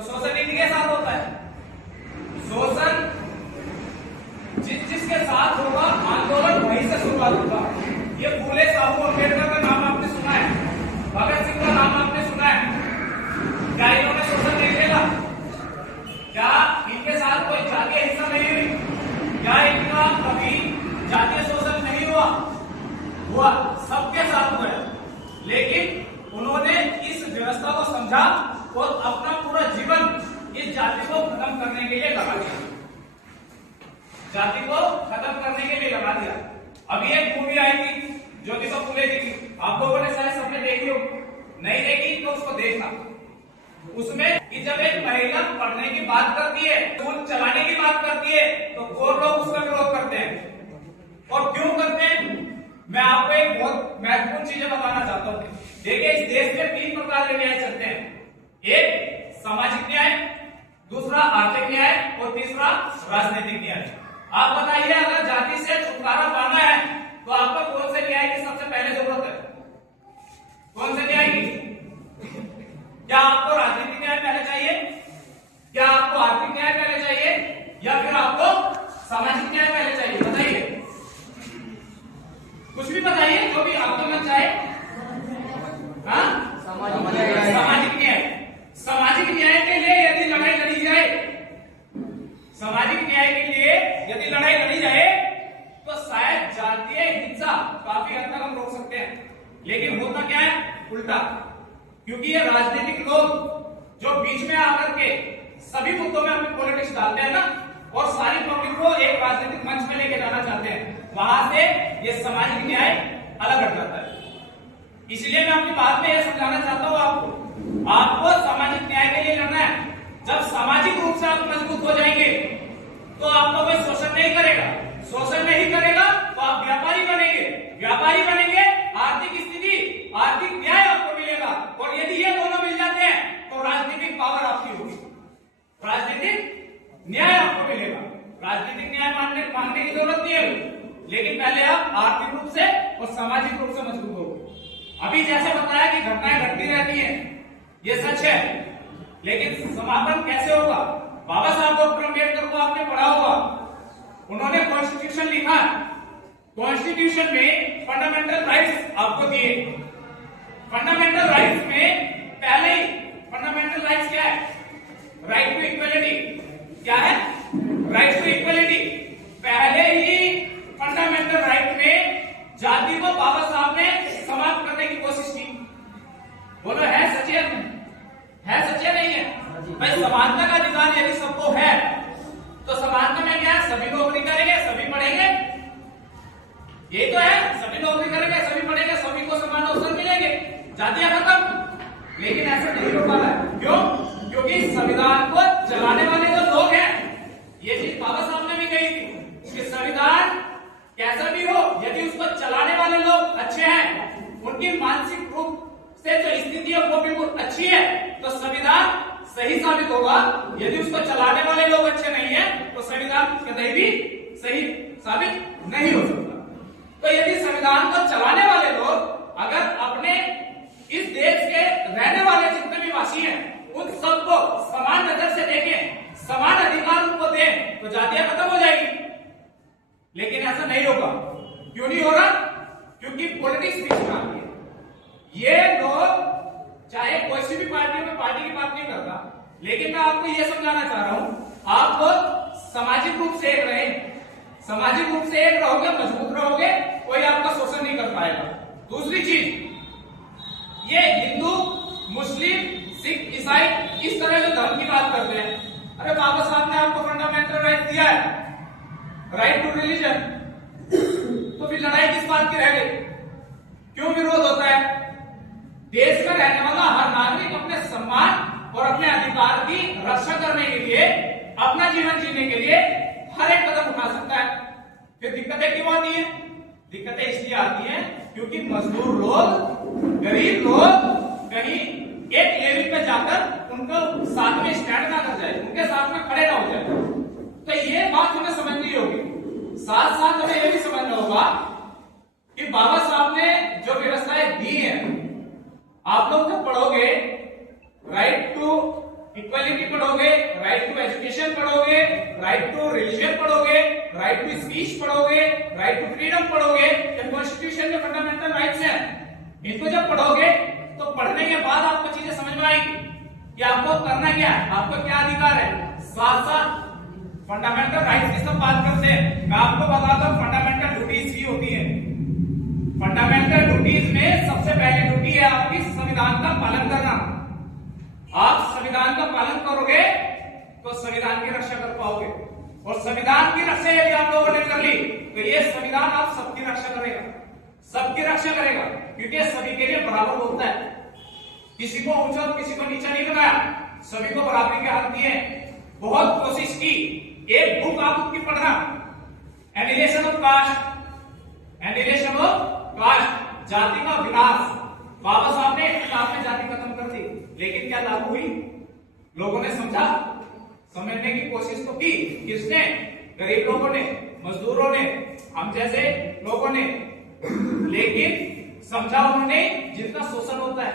तो शोषण नीति के साथ होता है। शोषण जिसके साथ होगा आंदोलन वहीं से शुरुआत होगा। ये फूले साहू अम्बेडकर का नाम आपने सुना है, भगत सिंह का नाम आपने सुना है। क्या इन्होंने शोषण नहीं झेला? क्या इनके साथ कोई जातीय हिंसा नहीं हुई? क्या इनका कभी जातीय शोषण नहीं हुआ? हुआ, सबके साथ हुआ। लेकिन उन्होंने इस व्यवस्था को समझा और अपना पूरा जीवन इस जाति को खत्म करने के लिए लगा दिया। जाति को खत्म करने के लिए लगा दिया। अभी एक मूवी आई थी ज्योतिबा फूले जी की, आप लोगों ने शायद सबने देखी हो, नहीं देखी तो उसको देखना। उसमें कि जब एक महिला पढ़ने की बात करती है, स्कूल चलाने की बात करती है, तो वो लोग उसका विरोध करते हैं। और क्यों करते हैं? मैं आपको एक बहुत महत्वपूर्ण चीजें बताना चाहता हूँ। देखिए, इस देश में 3 प्रकार के न्याय चलते हैं। एक सामाजिक न्याय, दूसरा आर्थिक न्याय और तीसरा राजनीतिक न्याय। आप बताइए, अगर जाति से छुटकारा पाना है तो आपको कौन से न्याय की सबसे पहले जरूरत है? कौन से न्याय की? क्या आपको राजनीतिक न्याय पहले चाहिए, क्या आपको आर्थिक न्याय पहले चाहिए, या फिर आपको सामाजिक न्याय पहले चाहिए? बताइए, कुछ भी बताइए, जो भी आपको मन चाहे। हाँ, सामाजिक न्याय। सामाजिक न्याय के लिए यदि लड़ाई लड़ी जाए, सामाजिक न्याय के लिए यदि लड़ाई लड़ी जाए तो शायद जातीय हिंसा काफी हद तक हम रोक सकते हैं। लेकिन होता क्या है? उल्टा। क्योंकि ये राजनीतिक लोग जो बीच में आकर के सभी मुद्दों में अपनी पॉलिटिक्स डालते हैं ना, और सारी पब्लिक को एक राजनीतिक मंच में लेके जाना चाहते हैं, वहां से ये सामाजिक न्याय अलग हट जाता है। इसलिए मैं अपनी बात में यह समझाना चाहता हूं आपको सामाजिक न्याय के लिए लड़ना है। जब सामाजिक रूप से आप मजबूत हो जाएंगे तो आपको कोई शोषण नहीं करेगा। शोषण नहीं करेगा तो आप व्यापारी बनेंगे। व्यापारी बनेंगे, आर्थिक स्थिति, आर्थिक न्याय आपको मिलेगा। और यदि ये दोनों मिल जाते हैं तो राजनीतिक पावर आपकी होगी, राजनीतिक न्याय आपको मिलेगा। राजनीतिक न्याय मांगने की जरूरत नहीं है, लेकिन पहले आप आर्थिक रूप से और सामाजिक रूप से मजबूत हो। अभी जैसे बताया कि घटनाएं घटती रहती हैं, ये सच है, लेकिन समापन कैसे होगा? बाबा साहब डॉक्टर अम्बेडकर को आपने पढ़ा होगा, उन्होंने कॉन्स्टिट्यूशन लिखा। कॉन्स्टिट्यूशन में फंडामेंटल राइट्स आपको दिए। फंडामेंटल राइट्स में पहले ही फंडामेंटल राइट्स क्या है? Right to equality. क्या है? Right to equality. पहले ही फंडामेंटल राइट में जाति को बाबा साहब ने समाप्त करने की कोशिश की। बोलो, है सच है सच नहीं है? भाई, समानता का अधिकार यदि सबको है तो समानता में क्या है? सभी नौकरी करेंगे, सभी पढ़ेंगे, यही तो है। सभी नौकरी करेंगे, सभी पढ़ेंगे, सभी को समान अवसर मिलेंगे, जातियां खत्म। लेकिन ऐसा नहीं हो पा रहा है। क्यों? क्योंकि संविधान को चलाने वाले जो लोग हैं, ये चीज बाबा साहब ने भी कही थी कि संविधान कैसा भी हो, यदि उसको चलाने वाले लोग अच्छे हैं, उनकी मानसिक रूप से जो स्थिति है वो बिल्कुल अच्छी है, तो संविधान सही साबित होगा। यदि उसको चलाने वाले लोग अच्छे नहीं है तो संविधान कभी भी सही साबित नहीं हो सकता। तो यदि संविधान को चलाने वाले लोग अगर अपने इस देश के रहने वाले जितने भी वासी हैं उन सबको समान नजर से देखें, समान अधिकार उनको दें, तो जातियां खत्म हो जाएगी। लेकिन ऐसा नहीं होगा। क्यों नहीं हो रहा? क्योंकि पॉलिटिक्स बीच में आती है। ये लोग चाहे कोई सी भी पार्टी में, पार्टी की बात नहीं करता, लेकिन मैं आपको यह समझाना चाह रहा हूं, आप लोग सामाजिक रूप से एक रहे, सामाजिक रूप से एक रहोगे, मजबूत रहोगे, कोई आपका शोषण नहीं कर पाएगा। दूसरी चीज, ये हिंदू, मुस्लिम, सिख, ईसाई इस तरह के धर्म की बात करते हैं। अरे बाबा साहब ने आपको फंडामेंटल राइट दिया है, राइट टू रिलीजन, तो फिर लड़ाई किस बात की रह गई? क्यों विरोध होता है? देश में रहने वाला हर नागरिक अपने सम्मान और अपने अधिकार की रक्षा करने के लिए, अपना जीवन जीने के लिए हर एक कदम उठा सकता है। फिर दिक्कतें क्यों आती हैं? दिक्कतें इसलिए आती हैं क्योंकि मजदूर लोग, गरीब लोग कहीं एक लेवल पे जाकर उनको साथ में स्टैंड ना कर जाए, उनके साथ में खड़े ना हो जाए। तो ये बात हमें समझनी होगी। साथ साथ हमें यह भी समझना होगा कि बाबा साहब ने जो व्यवस्थाएं दी हैं, आप लोग जब पढ़ोगे राइट टू इक्वलिटी पढ़ोगे, राइट टू एजुकेशन पढ़ोगे, राइट टू रिलीजन पढ़ोगे, राइट टू स्पीच पढ़ोगे, राइट टू फ्रीडम पढ़ोगे, ये कॉन्स्टिट्यूशन में फंडामेंटल राइट्स हैं। इनको जब पढ़ोगे तो पढ़ने के बाद आपको चीजें समझ में आएगी कि आपको करना क्या है, आपको क्या अधिकार है। साथ साथ फंडामेंटल राइट्स की सब बात करते हैं। मैं आपको बता दूं फंडामेंटल ड्यूटीज भी होती है। फंडामेंटल ड्यूटीज में सबसे पहली ड्यूटी है आपकी संविधान का पालन करना। आप संविधान का पालन करोगे तो संविधान की रक्षा कर पाओगे, और संविधान की रक्षा यदि आप लोगों ने कर ली तो ये संविधान आप सबकी रक्षा करेगा, सबकी रक्षा करेगा, क्योंकि सभी के लिए बराबर होता है। किसी को ऊंचा और किसी को नीचा नहीं बनाया, सभी को बराबरी के हक दिए। बहुत कोशिश की, एक बुक आप उसकी पढ़ना, annihilation of caste, annihilation of caste, जाति का विनाश। बाबा साहब ने एक किताब में जाति खत्म कर दी, लेकिन क्या लागू हुई? लोगों ने समझा, समझने की कोशिश तो की। किसने? गरीब लोगों ने, मजदूरों ने, हम जैसे लोगों ने, लेकिन समझा उन्होंने जिनका शोषण होता है,